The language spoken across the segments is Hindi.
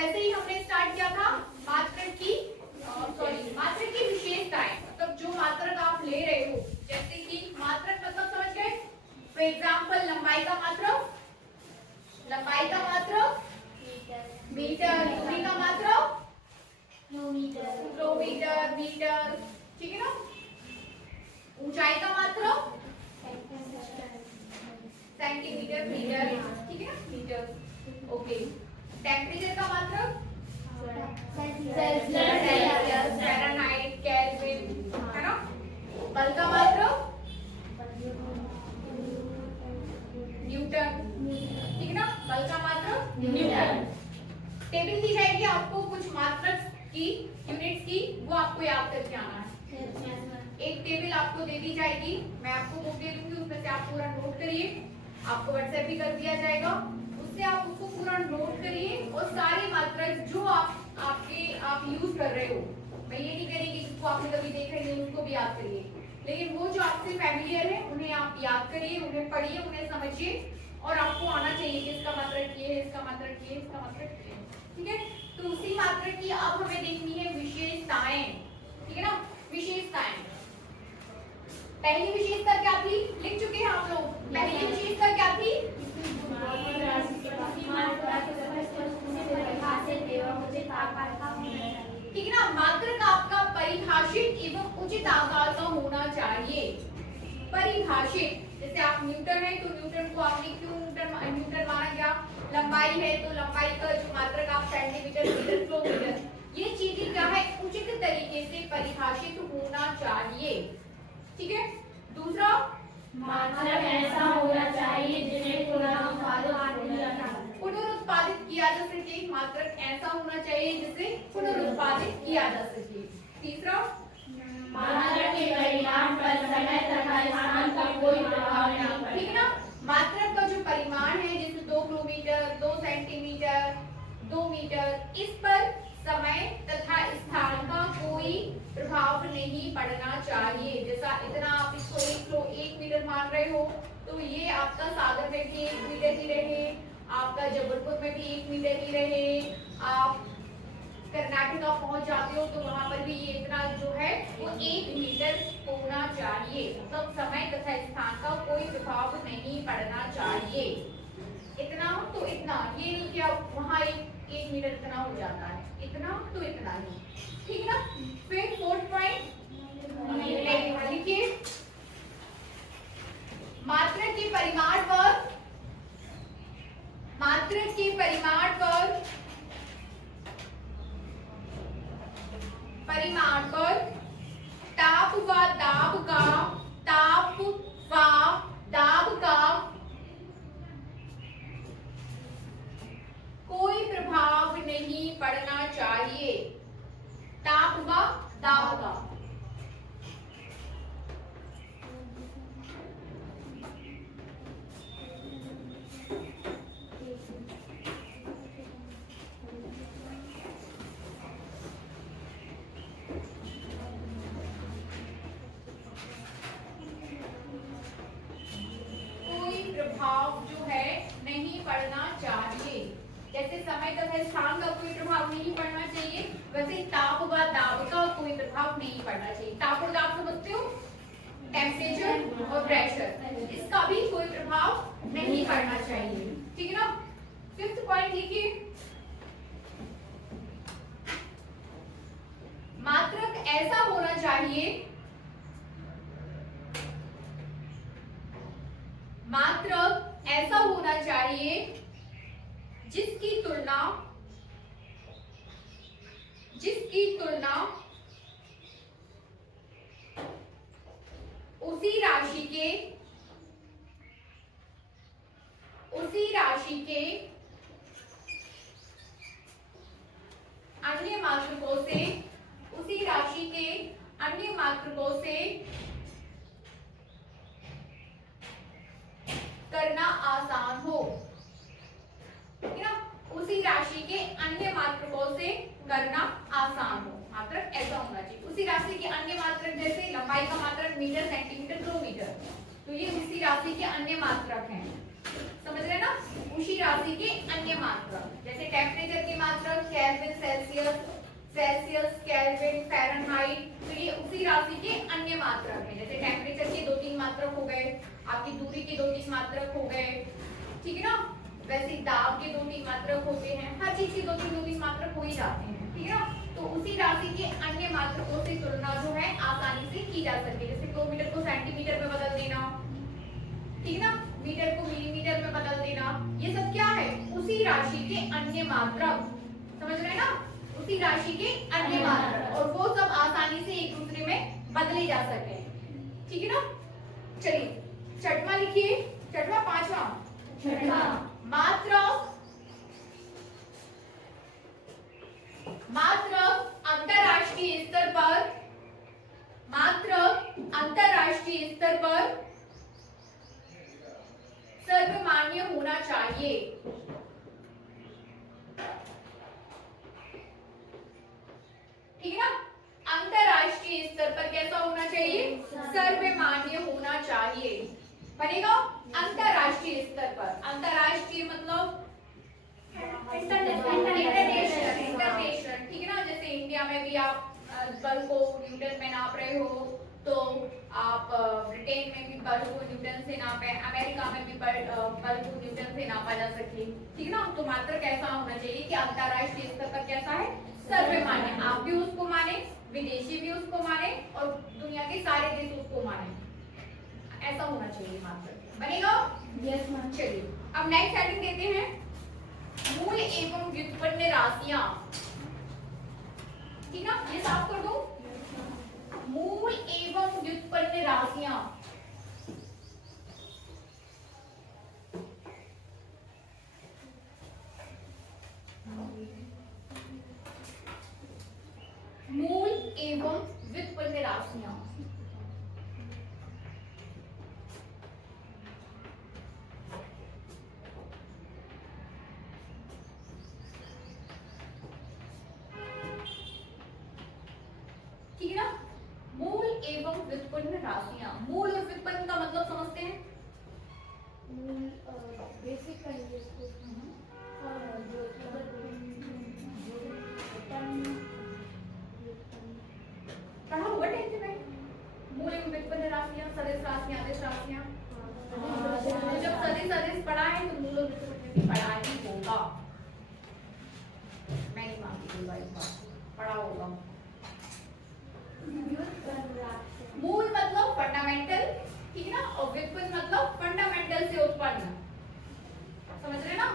वैसे ही हमने स्टार्ट किया था मात्रक की मात्रक की विशेषताएं, मतलब जो मात्रक आप ले रहे हो, जैसे कि मात्रक मतलब समझ गए। फॉर एग्जाम्पल लंबाई का मात्रक मीटर, दूरी का मात्रक किलोमीटर, मीटर, ठीक है ना। ऊंचाई का मात्रक सेंटीमीटर, मीटर, ठीक है ना, मीटर। ओके। टेम्परेचर का मात्रक सेल्सियस, फ़ारेनहाइट, केल्विन, है ना। बल का मात्रक न्यूटन, ठीक है ना, बल का मात्रक न्यूटन। टेबल दी जाएगी आपको कुछ मात्रक की, यूनिट्स की, वो आपको याद करके आना है। एक टेबल आपको दे दी जाएगी, मैं आपको बुक दे दूंगी, उसमें से आप पूरा नोट करिए, आपको व्हाट्सएप भी कर दिया जाएगा, उससे आप उसको पूरा नोट करिए और सारी मात्रक जो आप यूज कर रहे हो, मैं ये नहीं कह रही कि जिसको आपने कभी देख रहे हैं उसको भी याद करिए, लेकिन वो जो आपसे फैमिलियर है उन्हें आप याद करिए, उन्हें पढ़िए, उन्हें समझिए, और आपको आना चाहिए कि इसका मात्रक ये है, इसका मात्रक ये है, इसका मात्रक ये है, ठीक है। तो उसी मात्रक की अब हमें देखनी है विशेषताएं, ठीक है ना। विशेषताएं, पहली विशेषता क्या थी, लिख चुके हैं आप लोग। पहली विशेषता क्या थी, ठीक है ना, मात्रक आपका परिभाषित एवं उचित आकार का होना चाहिए। परिभाषित, जैसे आप न्यूटन है तो न्यूटन को आपने क्यों न्यूटन माना गया, लंबाई है तो लंबाई का जो मात्रक आप सेंटीमीटर, मीटर, किलोमीटर, ये चीजें क्या है, उचित तरीके से परिभाषित होना चाहिए, ठीक है। दूसरा, मात्रक ऐसा होना चाहिए जिसे पुनरुत्पादित किया जा सके, मात्रक ऐसा होना चाहिए जिसे पुनरुत्पादित किया जा सके। तीसरा, मात्रक के परिमाण पर समय तथा स्थान का कोई प्रभाव नहीं पड़ता, ठीक है ना। मात्रक का जो परिमाण है, जैसे 2 किलोमीटर, 2 सेंटीमीटर, 2 मीटर, इस पर समय तथा स्थान का कोई प्रभाव नहीं पड़ना चाहिए। जैसा इतना आप इसको 1 मीटर मान रहे हो, तो ये आपका सागर में भी 1 मीटर ही रहे, आपका जबलपुर में भी 1 मीटर ही रहे, आप कर्नाटका पहुंच जाते हो तो वहां पर भी ये इतना जो है वो 1 मीटर होना चाहिए, मतलब समय तथा स्थान का कोई प्रभाव नहीं पड़ना चाहिए। इतना तो इतना, ये नहीं कि अब वहां 1 मीटर इतना हो जाता है, इतना तो इतना ही, ठीक है ना। फिर 4th पॉइंट लिखिए, मात्रक के परिमाण पर ताप व दाब का कोई प्रभाव नहीं पड़ना चाहिए। ताप व दाब का, प्रभाव जो है नहीं पड़ना चाहिए। जैसे समय तथा स्थान का कोई प्रभाव नहीं पड़ना चाहिए, वैसे ताप व दाब का कोई प्रभाव नहीं पड़ना चाहिए। ताप और दाब समझते हो, टेम्परेचर और प्रेशर, इसका भी कोई प्रभाव नहीं पड़ना चाहिए, ठीक है ना। 5th पॉइंट लिखिए, मात्रक ऐसा होना चाहिए, मात्रक ऐसा होना चाहिए जिसकी तुलना उसी राशि के अन्य मात्रकों से करना आसान हो, ठीक है ना। उसी राशि के अन्य मात्रकों से करना आसान हो, मात्रक ऐसा होना चाहिए। उसी राशि के अन्य मात्रक, जैसे लंबाई का मात्रक मीटर, सेंटीमीटर, किलोमीटर, तो ये उसी राशि के अन्य मात्रक हैं, समझ रहे ना। उसी राशि के अन्य मात्रक, जैसे टेम्परेचर के मात्रक सेल्सियस, केल्विन, फ़ारेनहाइट, तो ये उसी राशि के अन्य मात्रक हैं। जैसे टेम्परेचर के 2-3 मात्रक हो गए, आपकी दूरी के 2-3 मात्रक हो गए, ठीक है ना। वैसे दाब के 2-3 मात्रक होते हैं, हर चीज के 2-3 मात्रक हो ही जाते हैं, ठीक है ना। तो उसी राशि के अन्य मात्रकों से तुलना जो है आसानी से की जा सकती है। जैसे किलोमीटर को सेंटीमीटर में बदल देना, ठीक है ना, मीटर को मिलीमीटर में बदल देना, ये सब क्या है, उसी राशि के अन्य मात्रक, समझ रहे हैं ना, उसी राशि के अन्य मात्रक, और वो सब आसानी से एक दूसरे में बदले जा सके, ठीक है ना। चलिए छठवां लिखिए, छठवां, पांचवा, मात्रक अंतरराष्ट्रीय स्तर पर, मात्रक अंतरराष्ट्रीय स्तर पर सर्वमान्य होना चाहिए। ठीक है ना, अंतरराष्ट्रीय स्तर पर कैसा होना चाहिए, सर्वमान्य होना चाहिए। बनेगा अंतरराष्ट्रीय स्तर पर, अंतरराष्ट्रीय मतलब इंटरनेशनल, ठीक है ना। जैसे इंडिया में भी आप बल को न्यूटन में नाप रहे हो, तो आप ब्रिटेन में भी बल को न्यूटन से नापे, अमेरिका में भी बल को न्यूटन से नापा जा सके, ठीक है ना। तो मात्र कैसा होना चाहिए कि अंतरराष्ट्रीय स्तर पर कैसा है, सर्वमान्य, आप भी उसको माने, विदेशी भी उसको माने, और दुनिया के सारे देश उसको माने, ऐसा होना चाहिए मात्र। बनेगा? Yes ma'am. चलिए अब नेक्स्ट हेडिंग देते हैं, मूल एवं व्युत्पन्न राशियां, ठीक ना, ये साफ कर दो। मूल एवं व्युत्पन्न राशियां, मूल एवं व्युत्पन्न राशियां, ठीक है ना। मूल एवं व्युत्पन्न राशियां, मूल और व्युत्पन्न का मतलब समझते हैं, बेसिक करेंगे इसको, पढ़ा हुआ टेंथ में, मूल एवं व्युत्पन्न राशियां, सदिश राशियां, आदेश राशियां। तो जब सदिश आदेश पढ़ा है तो मूल और व्युत्पन्न भी पढ़ा ही होगा, मैं नहीं मानती इस बात, पढ़ा होगा। मूल मतलब फंडामेंटल, ठीक है ना, और व्युत्पन्न मतलब फंडामेंटल से उत्पन्न, समझ रहे ना।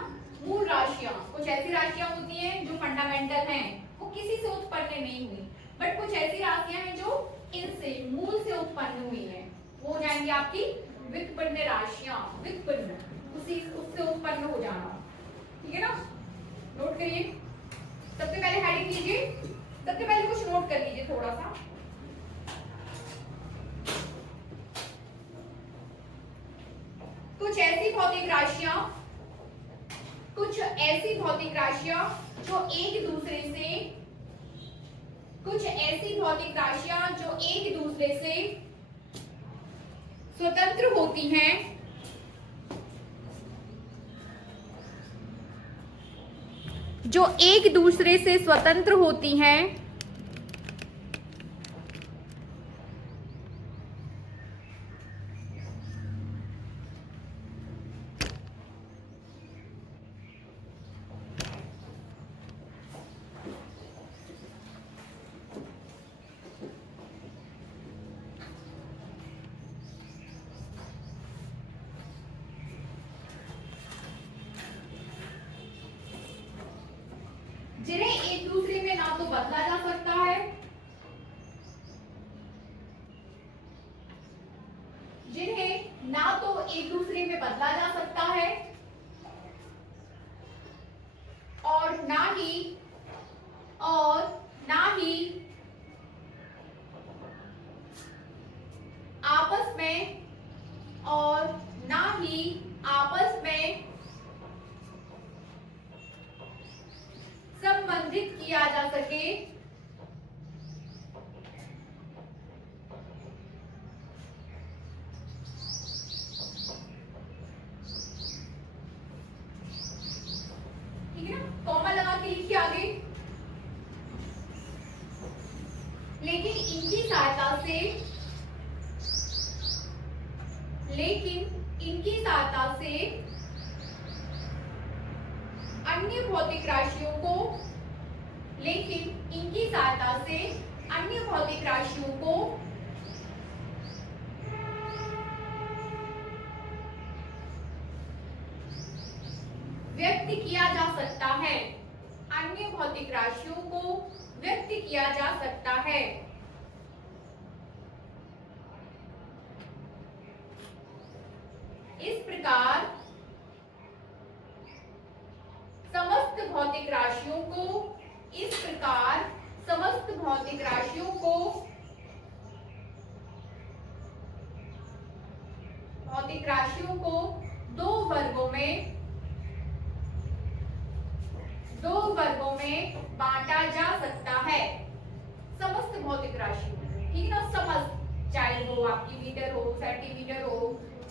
मूल राशियां, कुछ ऐसी राशियां होती हैं जो फंडामेंटल हैं, वो किसी से उत्पन्न नहीं हुई, बट कुछ ऐसी राशियां हैं जो इनसे, मूल से उत्पन्न हुई हैं, वो हो जाएंगी आपकी व्युत्पन्न राशियां, व्युत्पन्न, उससे उत्पन्न हो जाना, ठीक है ना। नोट करिए, सबसे पहले हेडिंग लीजिए, सबसे पहले कुछ नोट कर लीजिए थोड़ा सा। कुछ ऐसी भौतिक राशियां, कुछ ऐसी भौतिक राशियां जो एक दूसरे से, कुछ ऐसी भौतिक राशियां जो एक दूसरे से स्वतंत्र होती हैं, जो एक दूसरे से स्वतंत्र होती हैं, जिन्हें एक दूसरे में ना तो बदला जा सकता है, जिन्हें ना तो एक दूसरे में बदला जा सकता है, और ना ही आपस में, और ना ही आपस में संबंधित किया जा सके, ठीक है ना। कॉमा लगा के लिखिए आगे, इनकी सहायता से अन्य भौतिक राशियों को व्यक्त किया जा सकता है। अन्य भौतिक राशियों को व्यक्त किया जा सकता है। इस प्रकार समस्त भौतिक राशियों को दो वर्गों में बांटा जा सकता है। समस्त भौतिक राशियों, ठीक ना, समस्त, चाहे वो आपकी मीटर हो, सेंटीमीटर हो,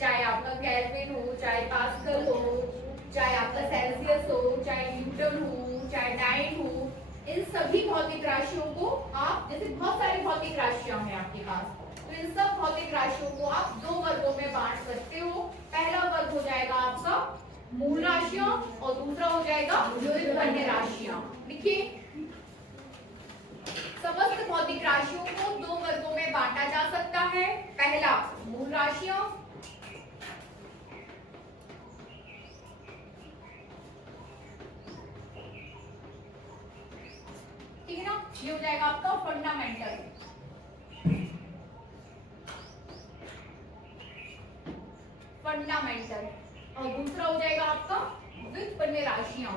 चाहे आपका केल्विन हो, चाहे पास्कल हो, चाहे आपका सेल्सियस हो, चाहे न्यूटन हो, चाहे डाइन हो, इन सभी भौतिक राशियों को आप, जैसे बहुत सारी भौतिक राशियां हैं आपके पास, तो इन सब भौतिक राशियों को आप दो वर्गों में बांट सकते हो। पहला वर्ग हो जाएगा आपका मूल राशियां और दूसरा हो जाएगा व्युत्पन्न राशियां। लिखिए, समस्त भौतिक राशियों को दो वर्गों में बांटा जा सकता है। पहला मूल राशियां, ठीक है ना, ये हो जाएगा आपका फंडामेंटल। और दूसरा हो जाएगा आपका व्युत्पन्न राशियां।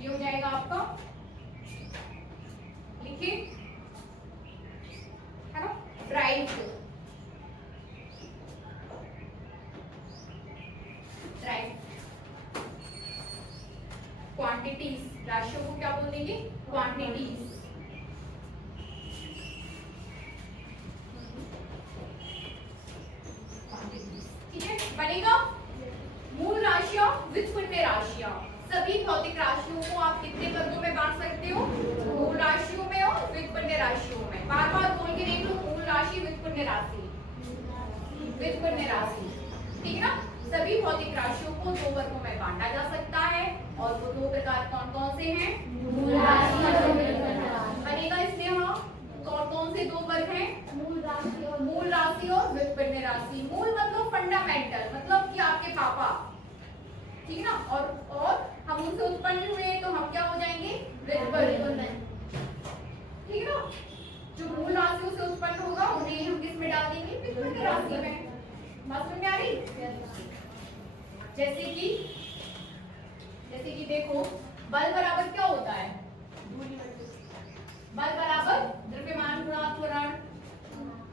ये हो जाएगा आपका, लिखिए, है ना, ड्राइव। क्वांटिटीज, राशियों को क्या बोल देंगे? क्वांटिटीज। ठीक है, बनेगा मूल राशियां, व्युत्पन्न राशियां। सभी भौतिक राशियों को आप कितने वर्गों में बांट सकते हो? मूल राशियों में और व्युत्पन्न राशियों में। बार बार बोल के देख लो, मूल राशि, व्युत्पन्न राशि, ठीक है ना। सभी भौतिक राशियों को दो वर्गों में बांटा जा सकता है, और वो दो प्रकार कौन कौन से हैं? मूल राशि और व्युत्पन्न राशि। बनेगा इसमें, हाँ, कौन कौन से दो वर्ग हैं? मूल राशि और व्युत्पन्न राशि। मूल मतलब फंडामेंटल, मतलब कि आपके पापा, ठीक है ना, और हम उनसे उत्पन्न हुए तो हम क्या हो जाएंगे? व्युत्पन्न, ठीक है ना। जो मूल राशियों से उत्पन्न होगा उन्हें हम किस में डाल देंगे? व्युत्पन्न राशि में। बात समझ में आ रही? जैसे कि देखो, बल बराबर क्या होता है? बल बराबर द्रव्यमान गुणा त्वरण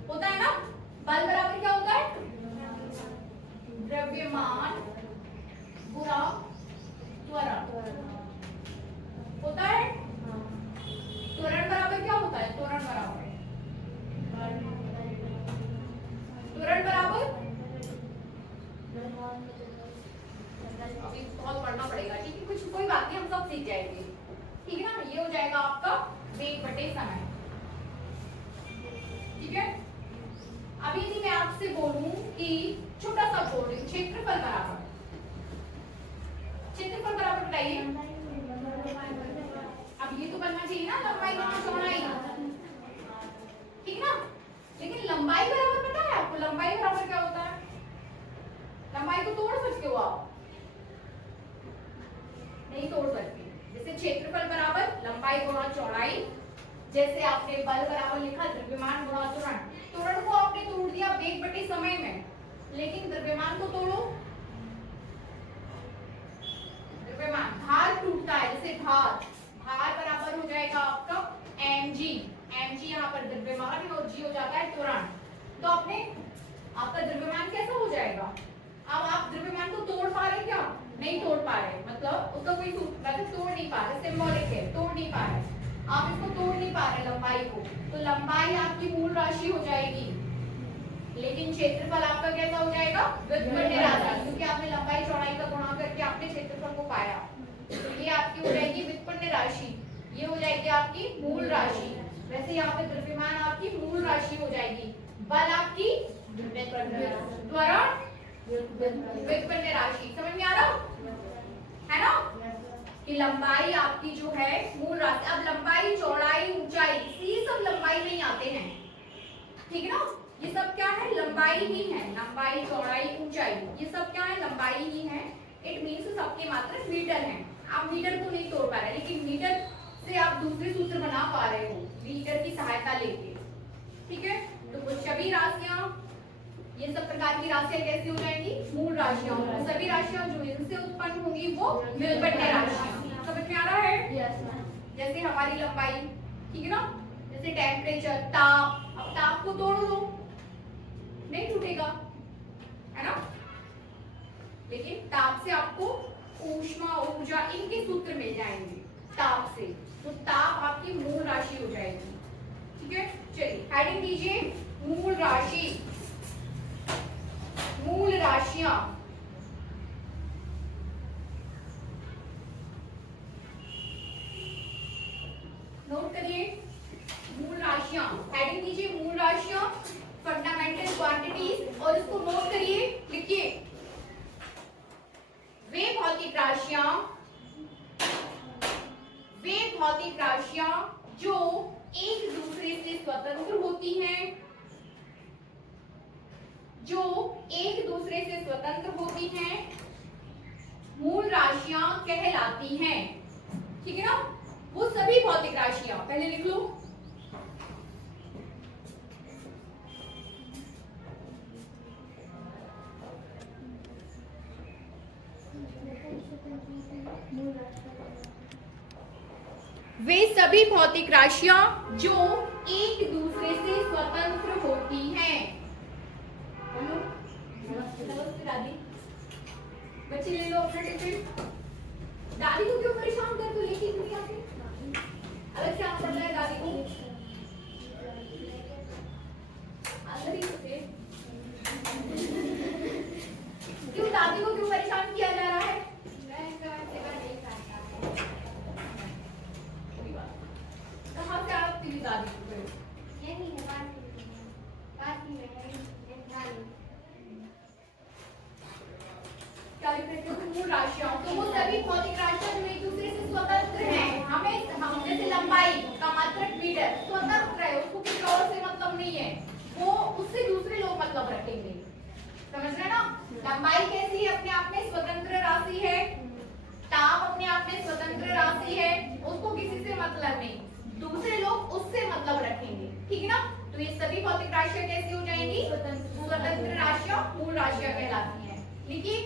होता है ना। बल बराबर क्या होता है? द्रव्यमान गुणा त्वरण होता है। त्वरण बराबर क्या होता है? त्वरण बराबर अभी बहुत पढ़ना पड़ेगा, ठीक है, कुछ कोई बात नहीं, हम सब सीख जाएंगे, ठीक है ना। ये हो जाएगा आपका वेग बटे समय, ठीक है। अभी यदि मैं आपसे बोलूं कि छोटा सा बोल रही हूं, क्षेत्रफल बराबर बताइए। अब ये तो बनना चाहिए ना, लंबाई गुणा चौड़ाई, ठीक ना। लेकिन लंबाई बराबर पता है आपको? लंबाई बराबर क्या होता है? लंबाई को तोड़ सकते हो आप? नहीं तोड़ सकते। जैसे क्षेत्रफल बराबर लंबाई गुणा चौड़ाई, जैसे आपने बल बराबर लिखा द्रव्यमान गुणा त्वरण। त्वरण को आपने तोड़ दिया वेग बटे समय में, लेकिन द्रव्यमान को तोड़ो, द्रव्यमान, भार टूटता है, जैसे भार बराबर हो जाएगा आपका mg। यहाँ पर द्रव्यमान है और g हो जाता है त्वरण। तो आपका द्रव्यमान कैसा हो जाएगा? अब आप द्रव्यमान को तोड़ पा रहे क्या? नहीं तोड़ पा रहे, मतलब उसका कोई मतलब तोड़ नहीं पा रहे, सिंबॉलिक है, तोड़ नहीं पा रहे, आप इसको तोड़ नहीं पा रहे लंबाई को, तो लंबाई आपकी मूल राशि हो जाएगी, लेकिन क्षेत्रफल आपका कैसा हो जाएगा? व्युत्पन्न राशि, क्योंकि आपने लंबाई चौड़ाई का गुणा करके आपने क्षेत्रफल को पाया, तो ये आपकी हो जाएगी व्युत्पन्न राशि, ये हो जाएगी आपकी मूल राशि। वैसे यहाँ पे द्रव्यमान आपकी मूल राशि हो जाएगी, बल आपकी त्वरण व्युत्पन्न राशि। समझ में आ रहा है ना कि लंबाई आपकी जो है मूल राशि। अब लंबाई, चौड़ाई, ऊंचाई, ये सब लंबाई में ही आते हैं, ठीक है ना। ये सब क्या है, लंबाई ही है। लंबाई, चौड़ाई, ऊंचाई, ये सब क्या है, लंबाई ही है। इट मीन्स सबके मात्रक मीटर हैं। आप मीटर को नहीं तोड़ पा रहे, लेकिन मीटर से आप दूसरे सूत्र बना पा रहे हो मीटर की सहायता लेके, ठीक है। तो कुछ सभी राशियां, ये सब प्रकार की राशियां कैसी हो जाएंगी, मूल राशियां। सभी राशियां जो इनसे उत्पन्न होंगी वो व्युत्पन्न राशियां। समझ में आ रहा है? जैसे हमारी लंबाई, ठीक है ना, जैसे टेम्परेचर, ताप। अब ताप को तोड़ दो, नहीं टूटेगा, है ना। लेकिन ताप से आपको ऊष्मा, ऊर्जा, इनके सूत्र मिल जाएंगे ताप से। तो ताप आपकी मूल राशि हो जाएगी, ठीक है। चलिए हेडिंग दीजिए, मूल राशि, मूल राशियां। नोट करिए, मूल राशियां। हेडिंग दीजिए, मूल राशियां, फंडामेंटल क्वांटिटीज। और इसको नोट करिए, लिखिए, वे भौतिक राशियां, वे भौतिक राशियां जो एक दूसरे से स्वतंत्र होती हैं, जो एक दूसरे से स्वतंत्र होती हैं, मूल राशियां कहलाती हैं, ठीक है ना। वो सभी भौतिक राशियां, पहले लिख लो, वे सभी भौतिक राशियां जो एक दूसरे से स्वतंत्र होती हैं। नमस्ते दादी, बच्चे ले लो अपना टिफिन। दादी को क्यों परेशान कर, तू लेके क्यों नहीं आती? अलग से आना पड़ रहा है दादी को, अंदर ही सोते। क्यों दादी को क्यों परेशान किया जा रहा है? कहाँ से आती है दादी को? मूल राशियां, तो वो सभी भौतिक राशियां जो एक दूसरे से स्वतंत्र हैं। हम जैसे लंबाई का मात्रक मीटर स्वतंत्र है, उसको किसी और से मतलब नहीं है, वो उससे दूसरे लोग मतलब रखेंगे। समझ रहे ना। लंबाई कैसी है, अपने आप में स्वतंत्र राशि है। ताप अपने आप में स्वतंत्र राशि है, उसको किसी से मतलब नहीं, दूसरे लोग उससे मतलब रखेंगे, ठीक है ना। तो ये सभी भौतिक राशियां कैसी हो जाएंगी, स्वतंत्र राशियां, मूल राशियां कहलाती हैं। लिखिए,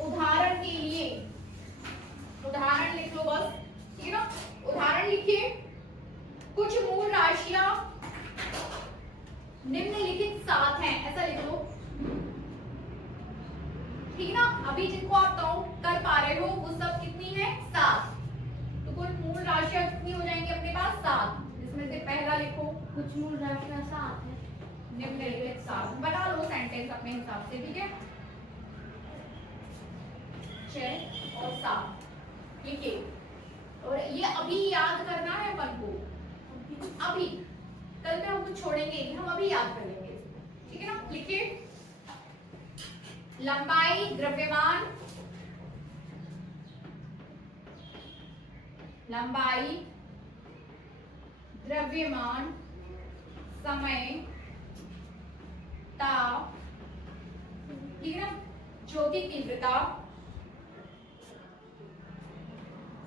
उदाहरण के लिए, उदाहरण लिख लो बस, ठीक है ना। उदाहरण लिखिए, कुछ मूल राशियां निम्नलिखित सात हैं, ऐसा लिख लो, ठीक है ना। अभी जिनको आप काउंट कर पा रहे हो वो सब कितनी है, सात। तो कुल मूल राशियां कितनी हो जाएंगी अपने पास, सात। जिसमें से पहला लिखो, कुछ मूल राशियां सात है, निम्नलिखित सात। बना लो सेंटेंस अपने हिसाब से, ठीक है। 6 और 7 लिखिए, और ये अभी याद करना है अपन को, अभी, कल में हम कुछ छोड़ेंगे नहीं, हम अभी याद कर लेंगे, ठीक है ना। लिखिए, लंबाई, द्रव्यमान, लंबाई, द्रव्यमान, समय, ताप, ठीक है ना, ज्योति तीव्रता,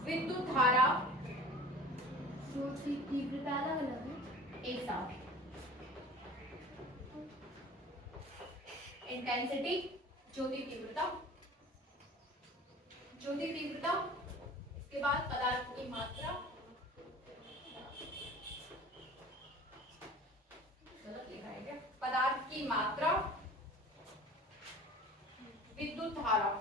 विद्युत धारा, ज्योति तीव्रता अलग अलग है, एक साथ, इंटेंसिटी, ज्योति तीव्रता, ज्योति तीव्रता, इसके बाद पदार्थ की मात्रा, गलत लिखा है क्या, पदार्थ की मात्रा, विद्युत धारा,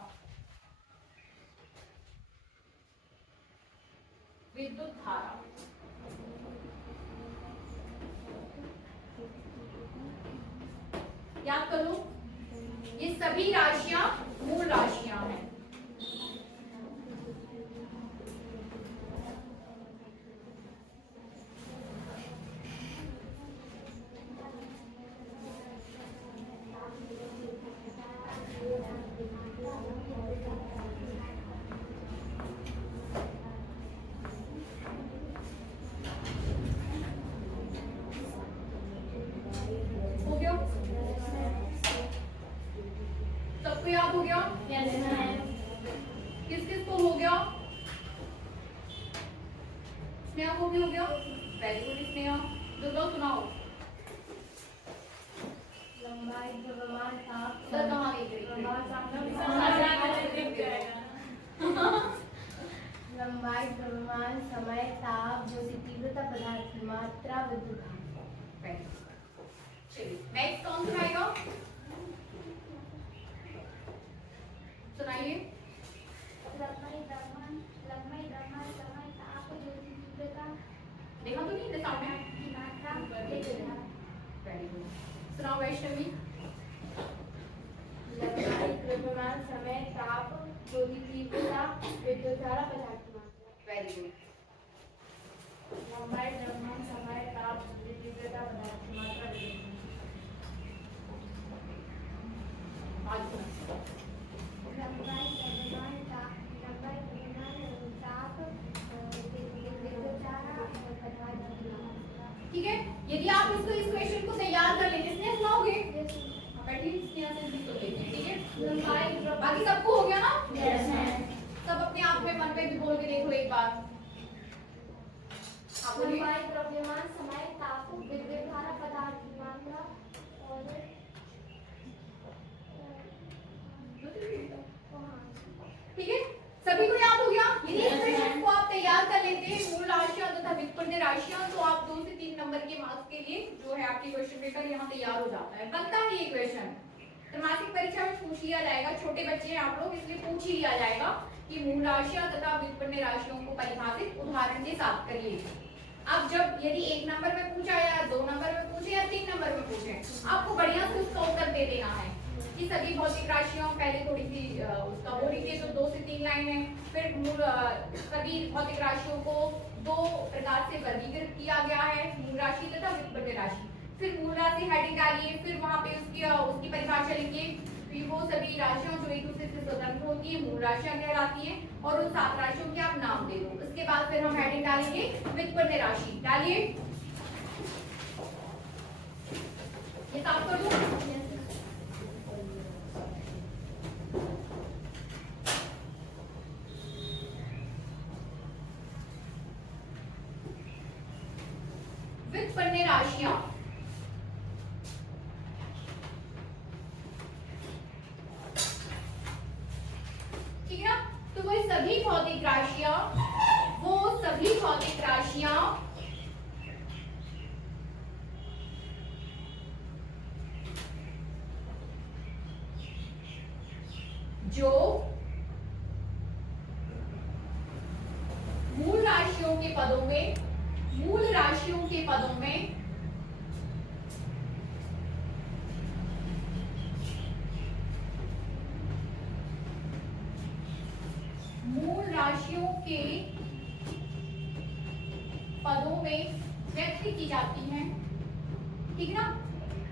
विद्युत धारा, याद करो, ये सभी राशियां मूल राशियां हैं। स्नेहा को भी हो गया, वेरी गुड स्नेहा। दुर्गा सुनाओ। लंबाई द्रव्यमान ताप उधर कहाँ गई थी? लंबाई द्रव्यमान समय ताप ज्योति तीव्रता पदार्थ की मात्रा विद्युत धारा। चलिए नेक्स्ट कौन सुनाएगा? सुनाइए। लंबाई द्रव्यमान समय ताप ज्योति तीव्रता देखा तो नहीं सामने? की मात्रा विद्युत धारा। Very good. सुनाओ वैष्णवी। लंबाई द्रव्यमान समय ताप ज्योति तीव्रता विद्युत धारा पदार्थ की मात्रा। Very good. लंबाई द्रव्यमान समय ताप ज्योति तीव्रता पदार्थ की मात्रा विद्युत धारा। आज सुना। लंबाई द्रव्यमान ताप विद्युत धारा पदार्थ की मात्रा। ठीक है, यदि आप इसको इस क्वेश्चन को तैयार कर लेते हैं सुनाओगे? बैठिए स्नेहा से भी सुन लेते हैं। ठीक है, लंबाई बाकी सबको हो गया ना? Yes ma'am. सब अपने आप में मन में भी बोल के देखो एक बार। आप बोलिए। लंबाई द्रव्यमान समय ताप विद्युत धारा पदार्थ की मात्रा और ठीक है, सभी को याद हो गया? यदि इस क्वेश्चन को आप तैयार कर लेते हैं मूल राशियां तथा व्युत्पन्न राशियां, तो आप 2 से 3 नंबर के मार्क्स के लिए जो है आपकी क्वेश्चन पेपर यहाँ तैयार हो जाता है। बनता है ये क्वेश्चन, त्रैमासिक परीक्षा में पूछ लिया जाएगा। छोटे बच्चे हैं आप लोग, इसलिए पूछ ही लिया जाएगा कि मूल राशियां तथा व्युत्पन्न राशियों को परिभाषित उदाहरण के साथ करिए। अब जब यदि 1 नंबर में पूछा या 2 नंबर में पूछे या 3 नंबर में पूछे, आपको बढ़िया से उसका उत्तर दे देना है कि सभी भौतिक राशियों, पहले थोड़ी सी उसका वो लिखिए जो 2 से 3 लाइन है। फिर सभी भौतिक राशियों को 2 प्रकार से वर्गीकृत किया गया है, मूल राशि तथा व्युत्पन्न राशि। फिर मूल राशि हेडिंग डालिए, फिर वहां पे उसकी परिभाषा लिखिए। फिर वो सभी राशियां जो एक दूसरे से स्वतंत्र होती है मूल राशियां कहलाती हैं, और उन 7 राशियों के आप नाम दे दो। उसके बाद फिर हम हेडिंग डालेंगे व्युत्पन्न राशि। डालिए, ये साफ कर दो। व्युत्पन्न राशियां ठीक है ना? तो वो सभी भौतिक राशियां जो मूल राशियों के पदों में मूल राशियों के पदों में व्यक्त की जाती हैं। ठीक है ना?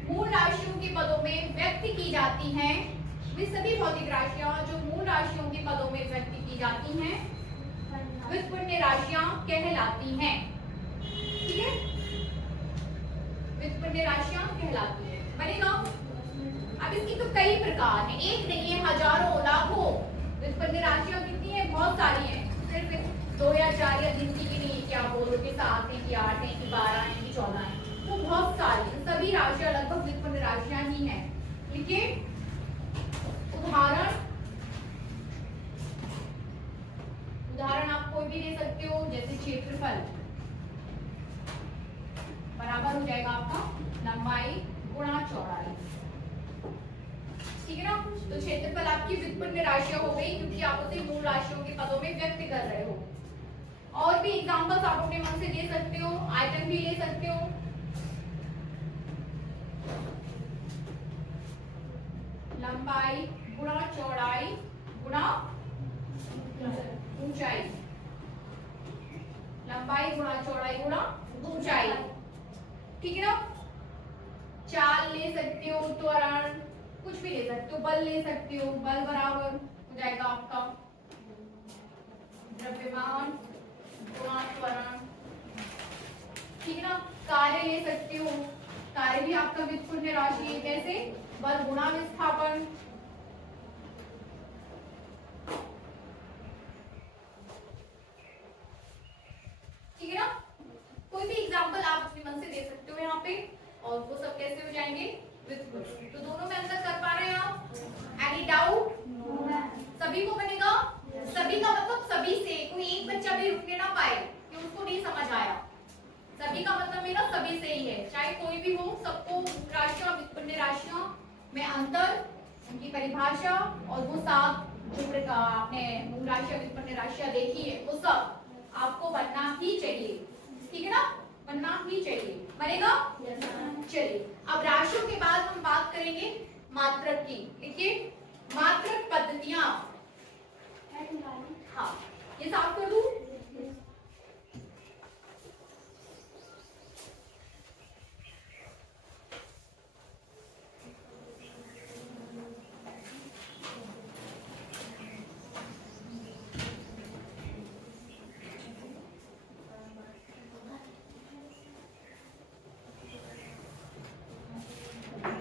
मूल राशियों के पदों में व्यक्त की जाती हैं वे सभी भौतिक राशियां जो मूल राशियों के पदों में व्यक्त की जाती हैं व्युत्पन्न राशियां कहलाती हैं। ठीक है? व्युत्पन्न राशियां कहलाती हैं। बनेगा? अब इसकी तो कई प्रकार हैं, एक नहीं है, हजारों लाखों व्युत्पन्न राशियां कितनी है? बहुत सारी हैं। सिर्फ 2 या 4 या गिनती की नहीं, क्या बोलो कि 7 है कि 8 है कि 12 है कि 14 है, तो बहुत सारी है। सभी राशियां लगभग व्युत्पन्न राशियां ही हैं। लिखिए उदाहरण आप कोई भी ले सकते हो, जैसे क्षेत्रफल बराबर हो जाएगा आपका लंबाई गुणा चौड़ाई। ठीक है ना? तो क्षेत्रफल आपकी व्युत्पन्न राशियां हो गई, क्योंकि आप उसे मूल राशियों के पदों में व्यक्त कर रहे हो। और भी एग्जांपल्स आप अपने मन से दे सकते हो, आइटम भी ले सकते हो। लंबाई गुणा चौड़ाई गुणा ऊंचाई, लंबाई गुणा चौड़ाई गुणा ऊंचाई। ठीक है ना? चाल ले सकते हो, त्वरण कुछ भी ले सकते हो, बल ले सकते हो, बल बराबर हो जाएगा आपका द्रव्यमान गुणा त्वरण। ठीक है ना? कार्य ले सकते हो, कार्य भी आपका व्युत्पन्न राशि है, जैसे बल गुणा विस्थापन। ठीक है ना? कैसे हो जाएंगे, विथ कुछ। तो दोनों में अंतर कर पा रहे हैं आप? Any doubt? सभी को बनेगा? सभी का मतलब सभी से, कोई एक बच्चा भी रुकने ना पाए कि उसको नहीं समझ आया। सभी का मतलब मेरा सभी से ही है, चाहे कोई भी हो, सबको राशियां, व्युत्पन्न राशियां में अंतर, उनकी परिभाषा और वो सात जो आपने मूल राशियां, व्युत्पन्न राशियां देखी है, वो सब आपको बनना ही चाहिए, ठीक है ना? बनना ही चाहिए। बनेगा? चलिए, अब राशियों के बाद हम बात करेंगे मात्रक की। देखिए, मात्रक पद्धतियां, हाँ, ये साफ कर दूं?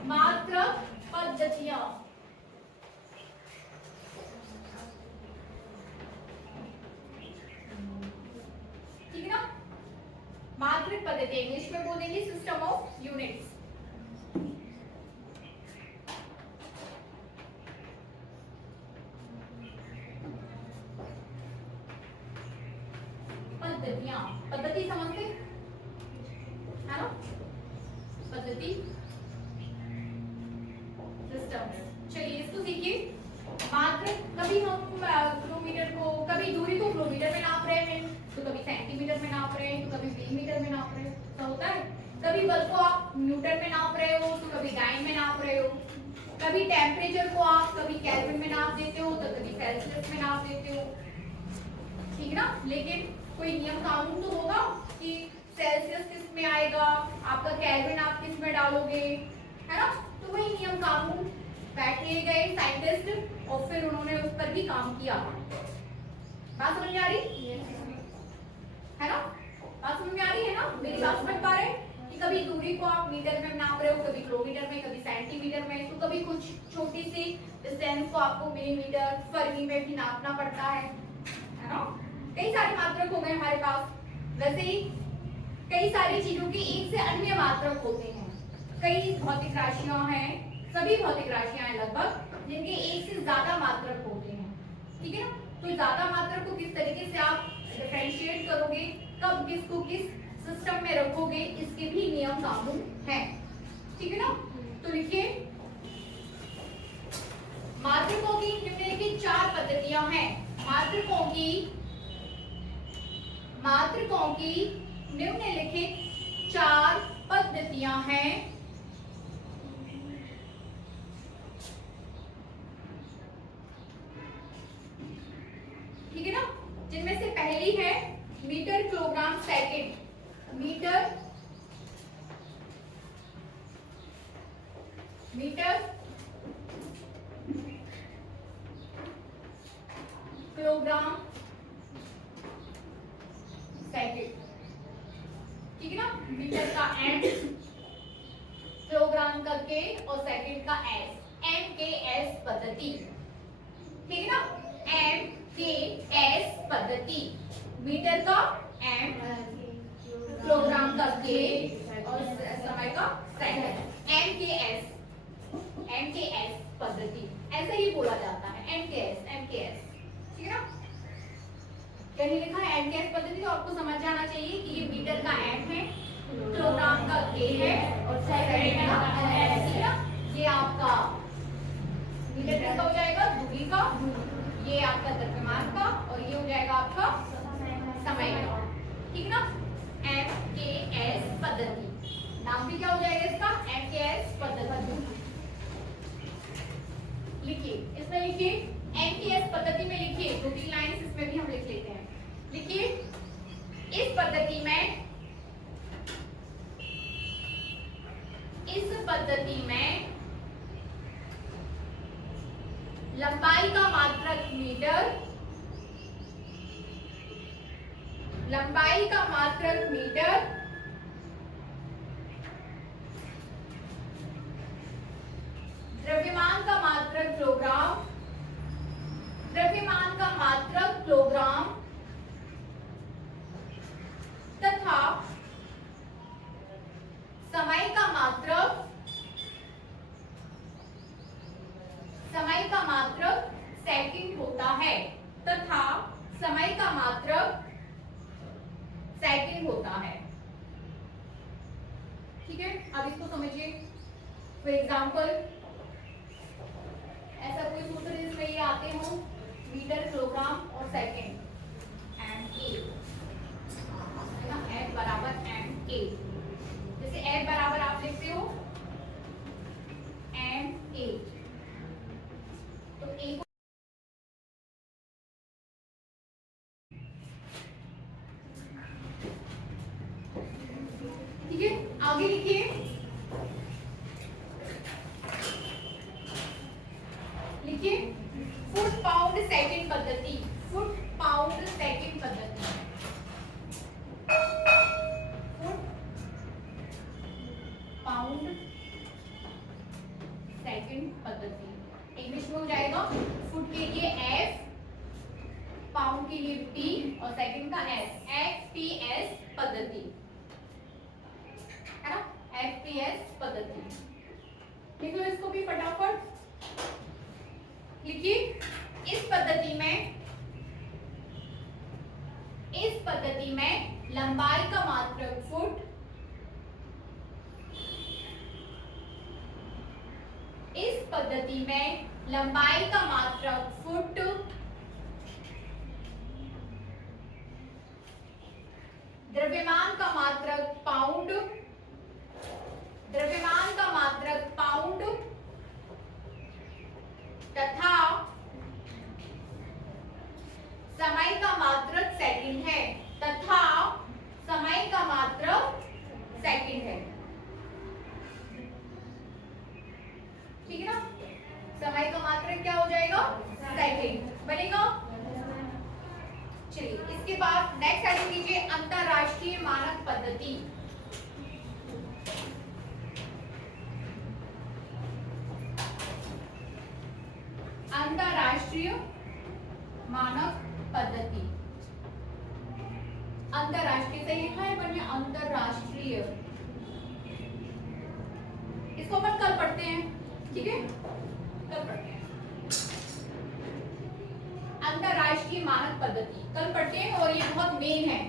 मात्रक पद्धतियां, ठीक है ना? मात्रक पद्धति इंग्लिश में बोलेंगे सिस्टम ऑफ यूनिट्स। पद्धतियां, पद्धति समझते है ना? पद्धति, सिस्टम। चलिए इसको देखिए। मात्रक, कभी हम किलोमीटर को, कभी दूरी को किलोमीटर में नाप रहे हैं, तो कभी सेंटीमीटर में नाप रहे हैं, तो कभी मिलीमीटर में नाप रहे हैं, ऐसा होता है। कभी बल को आप न्यूटन में नाप रहे हो, तो कभी डाइन में नाप रहे हो। कभी टेम्परेचर को आप कभी केल्विन में नाप देते हो, तो कभी सेल्सियस में नाप देते हो, ठीक ना? लेकिन कोई नियम कानून तो होगा कि सेल्सियस किस में आएगा, आपका केल्विन आप किस में डालोगे, है ना? तो वही नियम कानून बैठे गए साइंटिस्ट और फिर उन्होंने उस पर भी काम किया। बात समझ में आ रही है ना? बात समझ में आ रही है ना? मेरी बात समझ पा रहे हैं कि कभी दूरी को आप मीटर में नाप रहे हो, कभी किलोमीटर में, कभी सेंटीमीटर में, तो कभी कुछ छोटी सी डिस्टेंस को आपको मिलीमीटर, फरमी में भी नापना पड़ता है ना? कई सारे मात्रक हो गए हमारे पास। वैसे ही कई सारी चीजों के एक से अन्य मात्रक होते हैं। कई भौतिक राशियां हैं, सभी भौतिक राशियां हैं लगभग, जिनके एक से ज्यादा मात्रक होते हैं, ठीक है ना? तो ज्यादा मात्रक को किस तरीके से आप डिफरेंशिएट करोगे, कब किसको किस सिस्टम में रखोगे, इसके भी नियम कानून हैं, ठीक है ना? तो लिखिए, मात्रकों की निम्नलिखित चार पद्धतियां हैं। मात्रकों की निम्नलिखित चार पद्धतियां हैं। ठीक है ना? जिनमें से पहली है metre, kilogram, second. Metre, kilogram, second, ठीक है ना? मीटर का एम, किलोग्राम का के और सेकंड का एस, MKS पद्धति, ठीक है ना? MKS पद्धति, मीटर का एम, किलोग्राम का के और समय का सेकंड, MKS पद्धति, ऐसे ही बोला जाता है, MKS, ठीक है ना? कहीं लिखा है MKS पद्धति, तो आपको समझ जाना चाहिए कि ये मीटर का एम है, किलोग्राम का के है और सेकंड का एस, ठीक है ना? ये आपका मीटर किसका हो जाएगा, दूरी का, ये आपका द्रव्यमान का, और ये हो जाएगा आपका समय का, ठीक ना? MKS पद्धति, नाम भी क्या हो जाएगा इसका, MKS पद्धति। लिखिए, इसमें लिखिए MKS पद्धति में लिखिए, 2-3 लाइन्स इसमें भी हम लिख लेते हैं। लिखिए, इस पद्धति में लंबाई का मात्रक मीटर, द्रव्यमान का मात्रक किलोग्राम, तथा समय का मात्रक तथा समय का मात्रक सेकंड होता है। ठीक है, अब इसको समझिए। फॉर एग्जाम्पल ऐसा कोई सूत्र जिसमें ये आते हो मीटर, किलोग्राम और सेकंड, एम ए है ना, एफ बराबर एम ए। जैसे एफ बराबर आप लिखते हो एम ए, तो ए को ठीक है, आगे लिखिए। लिखिए फुट पाउंड सेकंड पद्धति, फुट पाउंड सेकंड पद्धति, फुट पाउंड सेकंड पद्धति। इंग्लिश में हो जाएगा फुट के लिए एफ, पाउंड के लिए पी और सेकंड का एस, एफ पी एस पद्धति, है ना, एफ पी एस पद्धति। लिख लो इसको भी फटाफट। लिखिए इस पद्धति में लंबाई का मात्रक फुट, इस पद्धति में लंबाई का मात्रक फुट, द्रव्यमान का मात्रक पाउंड, द्रव्यमान का मात्रक पाउंड तथा समय का मात्रक सेकंड है, तथा समय का मात्रक सेकंड है। ठीक है ना, समय का मात्रक क्या हो जाएगा, सेकंड बनेगा। चलिए इसके बाद नेक्स्ट हेडिंग लीजिए अंतरराष्ट्रीय मानक पद्धति। अंतरराष्ट्रीय मानक पद्धति, अंतरराष्ट्रीय से लिखा है पर ये अंतरराष्ट्रीय, इसको अपन कल पढ़ते हैं। ठीक है, कल पढ़ते हैं अंतरराष्ट्रीय मानक पद्धति, कल पढ़ते हैं और ये बहुत मेन है।